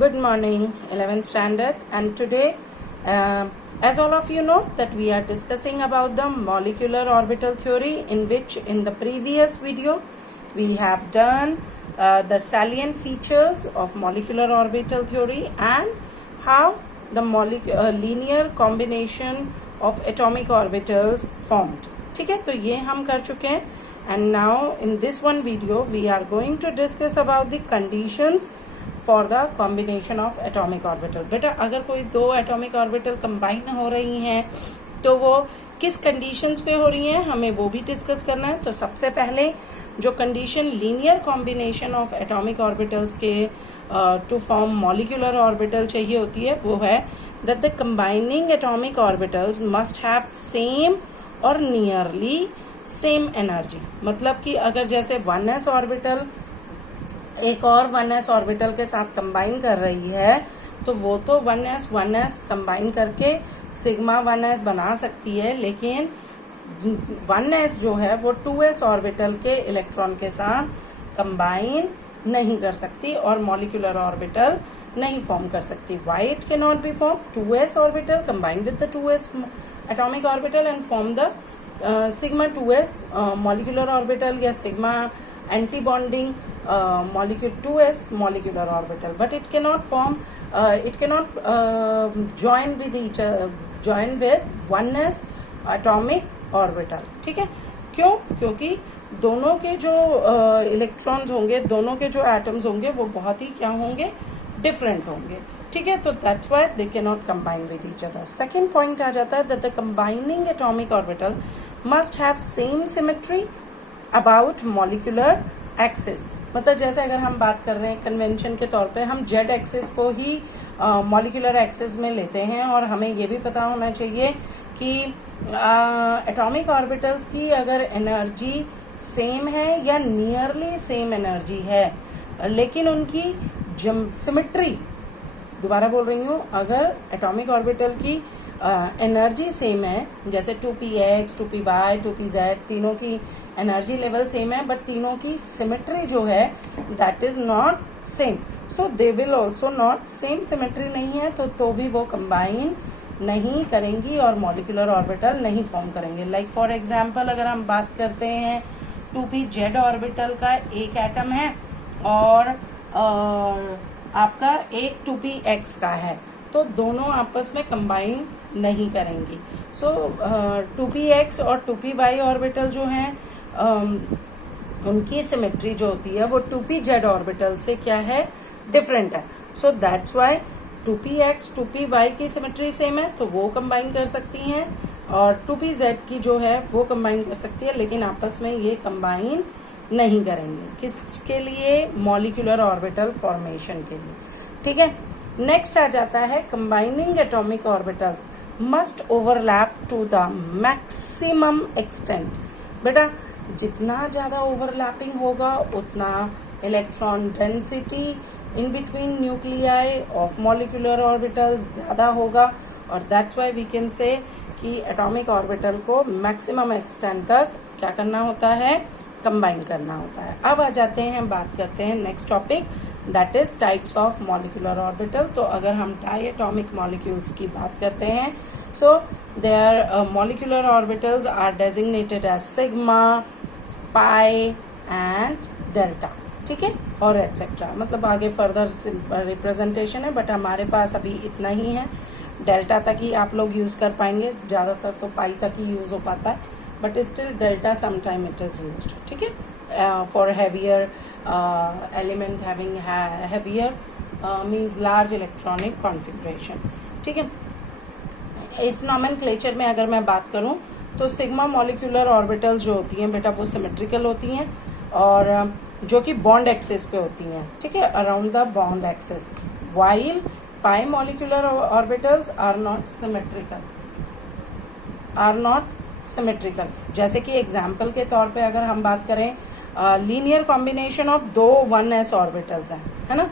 Good morning, 11th standard, and today, as all of you know, that we are discussing about the molecular orbital theory, in which in the previous video we have done the salient features of molecular orbital theory and how the linear combination of atomic orbitals formed. ठीक है, तो ये हम कर चुके हैं. And now in this one video we are going to discuss about the conditions for the combination of atomic orbital. बेटा अगर कोई दो atomic orbital combine हो रही हैं तो वो किस conditions पे हो रही हैं हमें वो भी discuss करना है. तो सबसे पहले जो condition linear combination of atomic orbitals के to form molecular orbital चाहिए होती है वो है that the combining atomic orbitals must have same और nearly सेम एनर्जी. मतलब कि अगर जैसे 1s ऑर्बिटल एक और 1s ऑर्बिटल के साथ कंबाइन कर रही है तो वो तो 1s कंबाइन करके सिग्मा 1s बना सकती है, लेकिन 1s जो है वो 2s ऑर्बिटल के इलेक्ट्रॉन के साथ कंबाइन नहीं कर सकती और मॉलिक्यूलर ऑर्बिटल नहीं फॉर्म कर सकती. Why it cannot be formed? 2s orbital combine with the 2s atomic orbital and form the sigma 2s molecular orbital या sigma anti-bonding molecule 2s molecular orbital, but it cannot form it cannot join with 1s atomic orbital. ठीक है, क्यों? क्योंकि दोनों के जो electrons होंगे, दोनों के जो एटम्स होंगे वो बहुत ही क्या होंगे, डिफरेंट होंगे. ठीक है, तो that's why they can not combine with each other. Second point आ जाता है that the combining atomic orbital must have same symmetry about molecular axis. मतलब जैसे अगर हम बात कर रहे हैं कन्वेंशन के तौर पे हम जेड एक्सिस को ही मॉलिक्यूलर एक्सिस में लेते हैं और हमें ये भी पता होना चाहिए कि एटॉमिक ऑर्बिटल्स की अगर एनर्जी सेम है या नियरली सेम एनर्जी है, लेकिन उनकी सिमेट्री, दोबारा बोल रही हूँ, अगर एटॉमिक ऑर्बिटल की एनर्जी सेम है, जैसे 2px, 2py, 2pz, तीनों की एनर्जी लेवल सेम है बट तीनों की सिमेट्री जो है that is not same, so they will also not, same symmetry नहीं है तो भी वो कंबाइन नहीं करेंगी और मॉलिक्यूलर ऑर्बिटल नहीं फॉर्म करेंगे. लाइक फॉर एग्जाम्पल अगर हम बात करते हैं 2pz ऑर्बिटल का एक एटम है और आपका एक 2px का है, तो दोनों आपस में कंबाइन नहीं करेंगी. सो 2px और 2py ऑर्बिटल जो हैं उनकी सिमेट्री जो होती है वो 2pz ऑर्बिटल से क्या है, डिफरेंट है. So that's why 2px 2py की सिमेट्री सेम है तो वो कंबाइन कर सकती हैं और 2pz की जो है वो कंबाइन कर सकती है, लेकिन आपस में ये कंबाइन नहीं करेंगे. किसके लिए? मॉलिक्यूलर ऑर्बिटल फॉर्मेशन के लिए. ठीक है, नेक्स्ट आ जाता है combining atomic orbitals must overlap to the maximum extent. बेटा जितना ज्यादा ओवरलैपिंग होगा उतना electron density in between nuclei of molecular orbital ज्यादा होगा और that's why we can say कि एटॉमिक ऑर्बिटल को मैक्सिमम एक्सटेंट तक क्या करना होता है, कंबाइन करना होता है. अब आ जाते हैं, बात करते हैं next topic that is types of molecular orbital. तो अगर हम डायटॉमिक मॉलिक्यूल्स की बात करते हैं so their molecular orbitals are designated as sigma, pi and delta. ठीक है, और एटसेट्रा, मतलब आगे फर्दर रिप्रेजेंटेशन है बट हमारे पास अभी इतना ही है. डेल्टा तक ही आप लोग यूज कर पाएंगे, ज्यादातर तो पाई तक ही यूज हो पाता है but still delta sometime it is used. ठीक है, for heavier element having heavier means large electronic configuration. ठीक है, इस nomenclature में अगर मैं बात करूं तो सिग्मा मॉलिक्यूलर ऑर्बिटल्स जो होती हैं बेटा वो सिमेट्रिकल होती हैं और जो कि बॉन्ड एक्सिस पे होती हैं. ठीक है, around the bond axis, while pi molecular orbitals are not symmetrical. जैसे कि एग्जाम्पल के तौर पे अगर हम बात करें लीनियर कॉम्बिनेशन ऑफ दो 1s ऑर्बिटल्स हैं, है ना,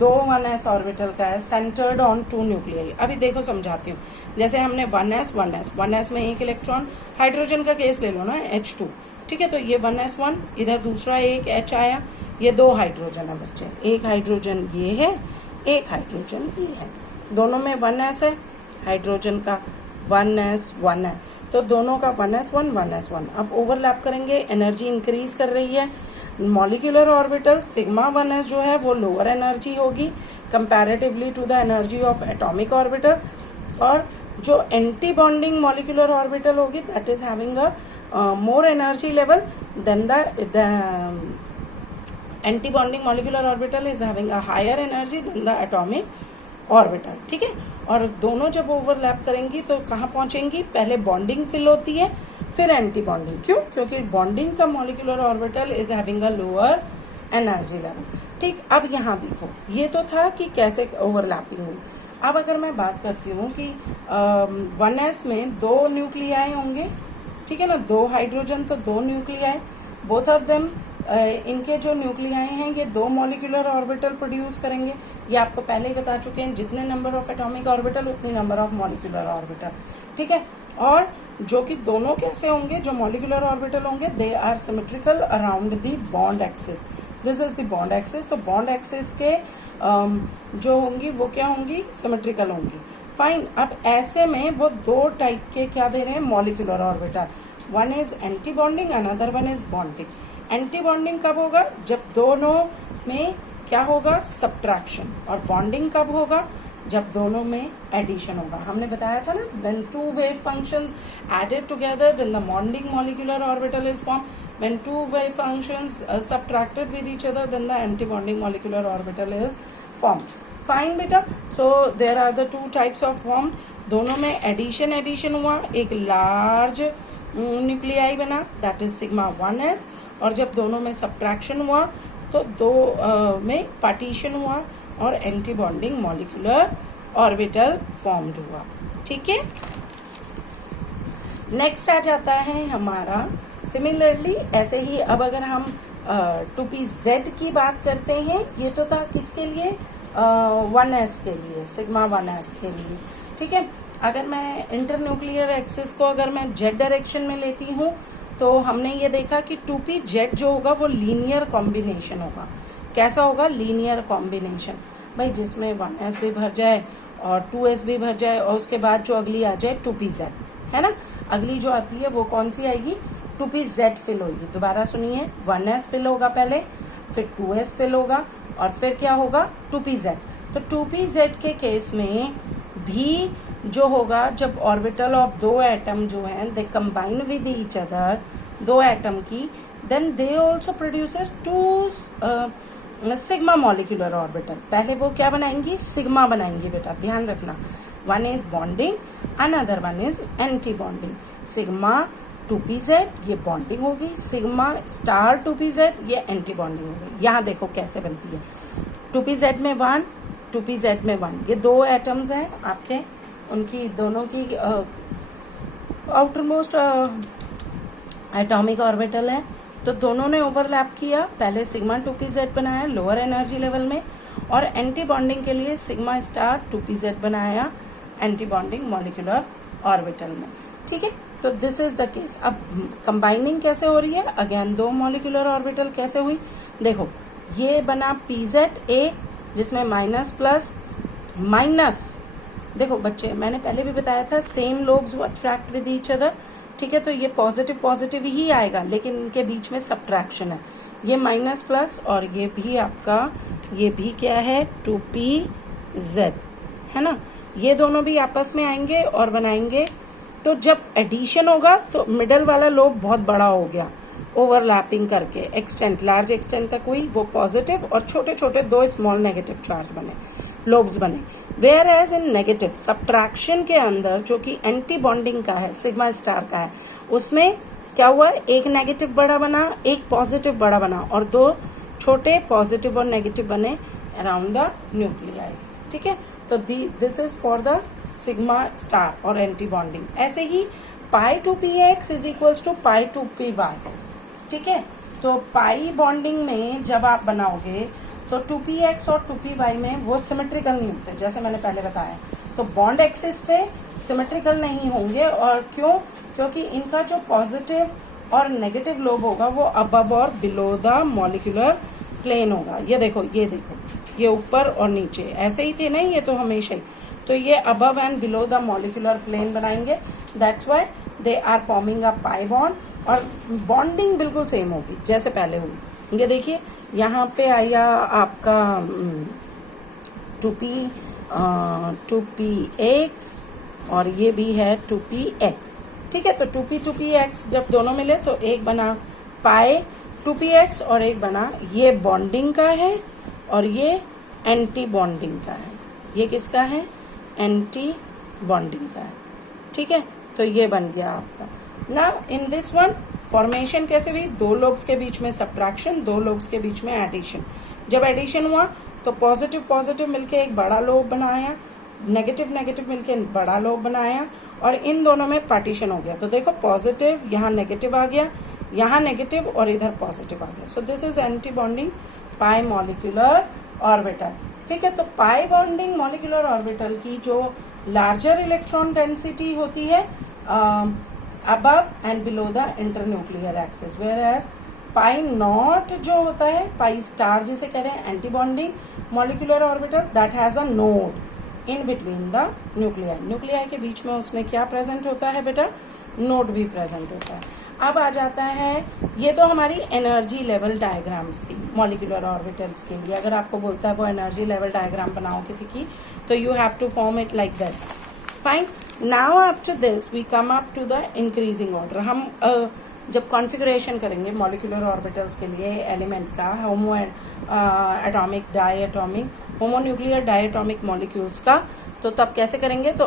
दो 1s ऑर्बिटल का है सेंटर्ड ऑन 2 न्यूक्लियाई. अभी देखो समझाती हूँ. जैसे हमने 1s में एक इलेक्ट्रॉन, हाइड्रोजन का केस ले लो ना, H2. ठीक है, तो ये 1s1, इधर दूसरा एक H आया, ये 2 हाइड्रोजन है बच्चे. एक हाइड्रोजन ये है, एक हाइड्रोजन ई है। दोनों में 1s है, हाइड्रोजन का 1s 1 है, तो दोनों का 1s1 1s1। अब ओवरलैप करेंगे, एनर्जी इंक्रीज कर रही है। मॉलिक्यूलर ऑर्बिटल सिग्मा 1s जो है वो लोअर एनर्जी होगी comparatively to the energy of atomic orbitals, और जो एंटी बॉन्डिंग मॉलिक्यूलर ऑर्बिटल होगी that is having a more energy level then the anti bonding molecular orbital is having a higher energy than the atomic orbital. ठीक है, और दोनों जब overlap करेंगी तो कहाँ पहुंचेंगी? पहले बॉन्डिंग फिल होती है, फिर एंटी बॉन्डिंग। क्यों? क्योंकि बॉन्डिंग का molecular orbital is having a lower energy level. ठीक, अब यहाँ देखो, ये तो था कि कैसे ओवरलैपिंग हुई। अब अगर मैं बात करती हूँ कि 1s में 2 न्यूक्लियाई होंगे, ठीक है ना, 2 हाइड्रोजन तो 2 न्यूक्लियाई, बोथ ऑफ देम इनके जो न्यूक्लियाई हैं ये 2 मॉलिक्यूलर ऑर्बिटल प्रोड्यूस करेंगे। ये आपको पहले ही बता चुके हैं, जितने नंबर ऑफ एटॉमिक ऑर्बिटल उतनी नंबर ऑफ मॉलिक्यूलर ऑर्बिटल। ठीक है, और जो कि दोनों कैसे होंगे, जो मॉलिक्यूलर ऑर्बिटल होंगे they are symmetrical around the bond axis. This is the bond axis. तो बॉन्ड एक्सिस के जो होंगी वो क्या होंगी? सिमेट्रिकल होंगी। फाइन, अब ऐसे में वो 2 टाइप के क्या दे रहे हैं? Molecular orbital. One is anti bonding, another one is bonding. Anti bonding कब होगा? जब दोनों में क्या होगा? सब्ट्रैक्शन। और बॉन्डिंग कब होगा? जब दोनों में एडिशन होगा। हमने बताया था ना, when two wave functions added together then the bonding molecular orbital is formed, when two wave functions subtracted with each other then the anti-bonding molecular orbital is formed. Fine बेटा, so there are the 2 types of formed. दोनों में addition हुआ, एक large nuclei बना that is sigma 1s, और जब दोनों में सब्ट्रैक्शन हुआ तो 2 में पार्टीशन हुआ और anti bonding molecular orbital formed हुआ। ठीक है, नेक्स्ट आ जाता है हमारा सिमिलरली ऐसे ही। अब अगर हम 2pz की बात करते हैं, ये तो था किसके लिए? 1s के लिए, सिग्मा 1s के लिए। ठीक है, अगर मैं इंटरन्यूक्लियर एक्सिस को अगर मैं जेड डायरेक्शन में लेती हूँ तो हमने ये देखा कि 2pz जो होगा वो लीनियर कॉम्बिनेशन होगा। कैसा होगा? लीनियर कॉम्बिनेशन भाई, जिसमें 1s भी भर जाए और 2s भी भर जाए और उसके बाद जो अगली आ जाए 2pz, है ना। अगली जो आती है वो कौन सी आएगी? 2pz फिल होगी। दोबारा सुनिए, 1s फिल होगा पहले, फिर 2s फिल होगा और फिर क्या होगा? 2pz। तो 2pz के केस में भी जो होगा, जब ऑर्बिटल ऑफ 2 एटम जो है they combine with each other, 2 atom की, then they also produces 2 sigma molecular orbital. पहले वो क्या बनाएंगी? सिग्मा बनाएंगी बेटा, ध्यान रखना। One is bonding, another one is anti bonding. Sigma 2pz ये बॉन्डिंग होगी, सिग्मा स्टार 2pz ये एंटी बॉन्डिंग होगी। यहाँ देखो कैसे बनती है, 2pz में 1, 2pz में 1, ये 2 एटम्स हैं आपके, उनकी दोनों की आउटर मोस्ट एटॉमिक ऑर्बिटल है। तो दोनों ने ओवरलैप किया, पहले सिग्मा 2pz बनाया लोअर एनर्जी लेवल में, और एंटी बॉन्डिंग के लिए सिग्मा स्टार 2pz बनाया एंटी बॉन्डिंग मॉलिक्यूलर ऑर्बिटल में। ठीक है, तो दिस इज द केस। अब कंबाइनिंग कैसे हो रही है? अगेन 2 मॉलिक्यूलर ऑर्बिटल कैसे हुई? देखो, ये बना pza जिसमें माइनस प्लस माइनस। देखो बच्चे, मैंने पहले भी बताया था same lobes attract with each other. ठीक है, तो ये पॉजिटिव पॉजिटिव ही आएगा, लेकिन इनके बीच में सब्ट्रैक्शन है। ये माइनस प्लस और ये भी आपका, ये भी क्या है? 2pz, है ना। ये दोनों भी आपस में आएंगे और बनाएंगे। तो जब एडिशन होगा तो मिडल वाला लोब बहुत बड़ा हो गया, ओवरलैपिंग करके एक्सटेंट, लार्ज एक्सटेंट तक हुई, वो पॉजिटिव, और छोटे छोटे 2 स्मॉल नेगेटिव चार्ज बने, लोब्स बने। Whereas in negative subtraction के अंदर जो कि एंटी बॉन्डिंग का है, सिग्मा स्टार का है, उसमें क्या हुआ? एक नेगेटिव बड़ा बना, एक पॉजिटिव बड़ा बना, और 2 छोटे पॉजिटिव और नेगेटिव बने अराउंड द न्यूक्लियाई। ठीक है, तो this is for the sigma star और एंटी बॉन्डिंग। ऐसे ही pi 2px is equals to pi 2py। ठीक है, तो पाई बॉन्डिंग में जब आप बनाओगे तो 2px और 2py में वो सिमेट्रिकल नहीं होते, जैसे मैंने पहले बताया। तो बॉन्ड एक्सिस पे सिमेट्रिकल नहीं होंगे, और क्यों? क्योंकि इनका जो पॉजिटिव और नेगेटिव लोब होगा वो अबव और बिलो द मॉलिक्यूलर प्लेन होगा। ये देखो ये ऊपर और नीचे ऐसे ही थे ना, ये तो हमेशा ही, तो ये above and below the molecular plane बनाएंगे। That's why they are forming a pi bond, और बॉन्डिंग बिल्कुल सेम होगी जैसे पहले हुई। ये देखिए यहाँ पे आया आपका 2px और ये भी है 2px, ठीक है। तो 2px जब दोनों मिले तो एक बना पाई 2px और एक बना, ये बॉन्डिंग का है और ये एंटी बॉन्डिंग का है। ये किसका है? एंटी बॉन्डिंग का है, ठीक है। तो ये बन गया आपका। Now in this one formation कैसे हुई? दो लोब्स के बीच में सब्ट्रैक्शन, दो लोब्स के बीच में एडिशन। जब एडिशन हुआ तो पॉजिटिव पॉजिटिव मिलके एक बड़ा लोब बनाया, नेगेटिव नेगेटिव मिलके बड़ा लोब बनाया, और इन दोनों में पार्टीशन हो गया। तो देखो पॉजिटिव, यहाँ नेगेटिव आ गया, यहाँ नेगेटिव और इधर पॉजिटिव आ गया। So this is anti bonding pi molecular orbital, ठीक है। तो पाई बॉन्डिंग मॉलिक्यूलर ऑर्बिटल की जो लार्जर इलेक्ट्रॉन डेंसिटी होती है above and below the internuclear axis, whereas pi not जो होता है, पाई स्टार जिसे कह रहे हैं anti bonding molecular orbital, that has a node in between the nuclei. Nuclei के बीच में उसमें क्या प्रेजेंट होता है बेटा? नोड भी प्रेजेंट होता है। अब आ जाता है, ये तो हमारी एनर्जी लेवल डायग्राम्स थी मॉलिक्यूलर ऑर्बिटल्स के लिए। अगर आपको बोलता है वो एनर्जी लेवल डायग्राम बनाओ किसी की, तो you have to form it like this. Fine. Now after this we come up to the increasing order. हम जब कॉन्फ़िगरेशन करेंगे मॉलिक्यूलर ऑर्बिटल्स के लिए एलिमेंट्स का, homoatomic, diatomic, homonuclear diatomic molecules का, तो तब कैसे करेंगे? तो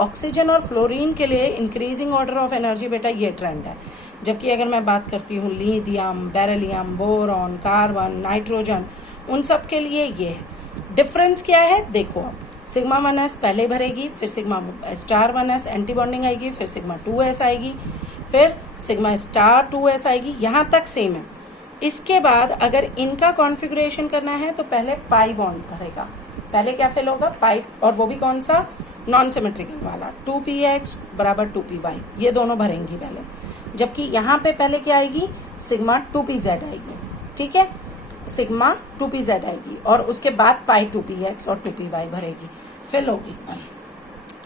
ऑक्सीजन और फ्लोरीन के लिए इंक्रीजिंग ऑर्डर ऑफ एनर्जी बेटा ये ट्रेंड है। जबकि अगर मैं बात करती हूँ lithium, beryllium, boron, carbon, nitrogen, उन सब के लिए ये है। डिफरेंस क्या है देखो, अब सिग्मा 1s पहले भरेगी, फिर sigma star 1s anti bonding आएगी, फिर सिग्मा 2s आएगी, फिर सिग्मा स्टार 2s आएगी, यहां तक सेम है। इसके बाद अगर इनका कॉन्फ़िगरेशन करना है तो पहले पाई बॉन्ड भरेगा। पहले क्या फिल होगा? पाई, और वो भी कौन सा? नॉन सिमेट्रिकल वाला, 2px बराबर 2py, ये दोनों भरेंगी पहले। जबकि यहाँ पे पहले क्या आएगी? सिग्मा 2pz आएगी, ठीक है, सिग्मा 2pz आएगी, और उसके बाद पाई 2px और 2py भरेगी, फिल होगी।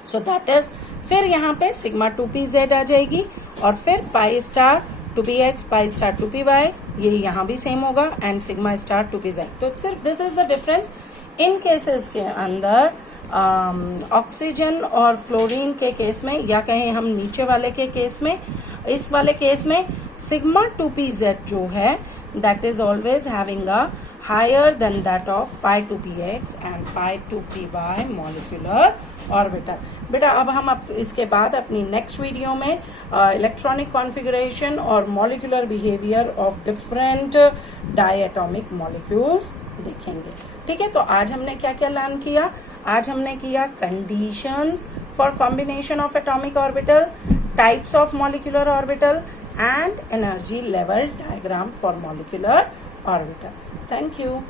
सो दैट इज, फिर यहाँ पे सिग्मा 2pz आ जाएगी, और फिर pi star 2px, pi star 2py, ये यहाँ भी सेम होगा, एंड सिग्मा स्टार 2pz। तो सिर्फ this is the difference in cases के अंदर। ऑक्सीजन और फ्लोरीन के केस में, या कहें हम नीचे वाले के केस में, इस वाले केस में सिग्मा 2pz जो है that is always having a higher than that of pi 2px and pi 2py molecular orbital. बेटा अब हम इसके बाद अपनी नेक्स्ट वीडियो में इलेक्ट्रॉनिक कॉन्फ़िगरेशन और molecular behaviour of different diatomic molecules देखेंगे, ठीक है। तो आज हमने क्या क्या लर्न किया? आज हमने किया conditions for combination of atomic orbital, types of molecular orbital, and energy level diagram for molecular orbital. Thank you.